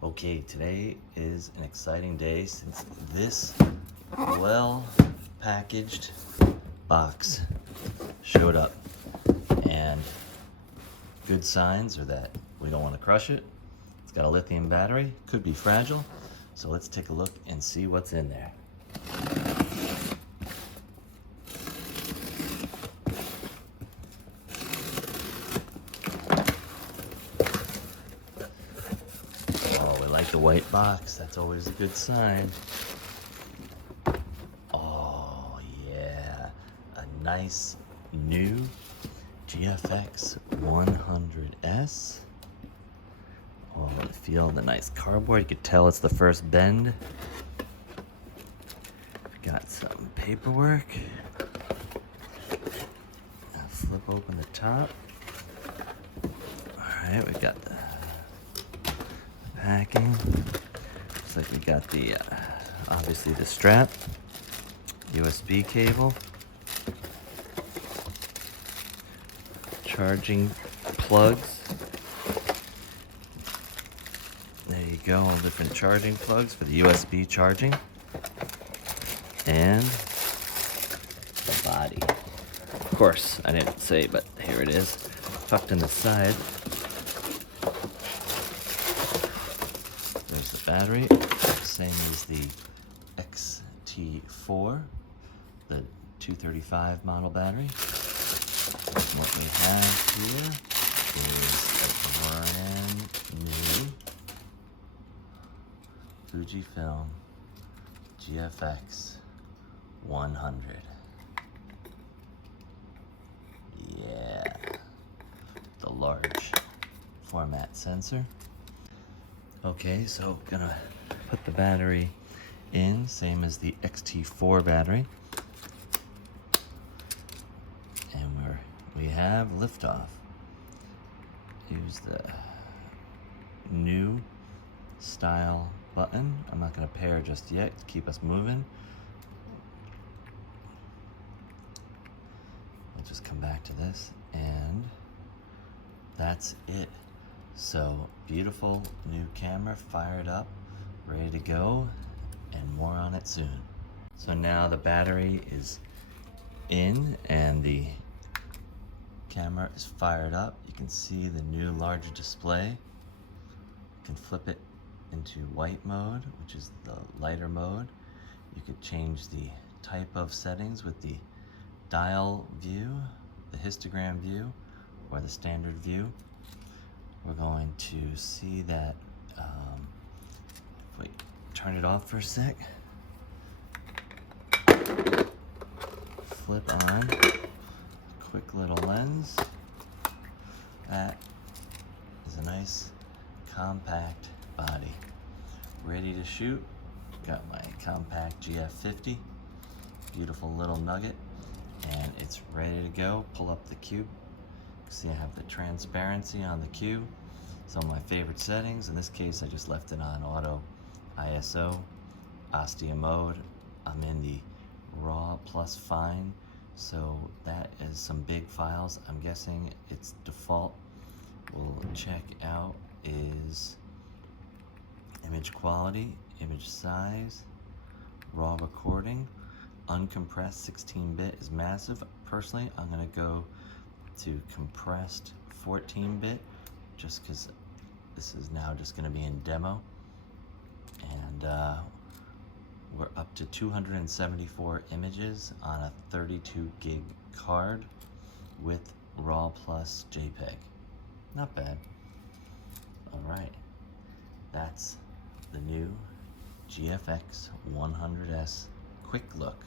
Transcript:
Okay, today is an exciting day since this well-packaged box showed up. And good signs are that we don't want to crush it. It's got a lithium battery, could be fragile. So let's take a look and see what's in there. The white box, that's always a good sign. Oh yeah, a nice new GFX100S. Oh, the feel of the nice cardboard. You could tell it's the first bend. Got some paperwork. I'll flip open the top. Alright, we got the packing. Looks like we got the obviously the strap, USB cable, charging plugs. There you go, all different charging plugs for the USB charging, and the body. Of course, I didn't say, but here it is, tucked in the side. There's the battery, same as the XT4, the 235 model battery. What we have here is a brand new Fujifilm GFX100. Yeah, the large format sensor. Okay, so gonna put the battery in, same as the XT4 battery. And we have liftoff. Use the new style button. I'm not gonna pair just yet to keep us moving. We'll just come back to this, and that's it. So, beautiful new camera, fired up, ready to go, and more on it soon. So now the battery is in and the camera is fired up. You can see the new larger display. You can flip it into white mode, which is the lighter mode. You could change the type of settings with the dial view, the histogram view, or the standard view. We're going to see that if we turn it off for a sec, flip on, quick little lens. That is a nice compact body. Ready to shoot. Got my compact GF50, beautiful little nugget, and it's ready to go. Pull up the cube. See, I have the transparency on the cube. Some of my favorite settings. In this case, I just left it on auto ISO, Ostia mode. I'm in the raw plus fine, so that is some big files. I'm guessing its default. We'll check out is image quality, image size, raw recording, uncompressed 16-bit is massive. Personally, I'm gonna go to compressed 14-bit just because this is now just going to be in demo, and we're up to 274 images on a 32 gig card with RAW plus JPEG. Not bad. Alright, that's the new GFX100S quick look.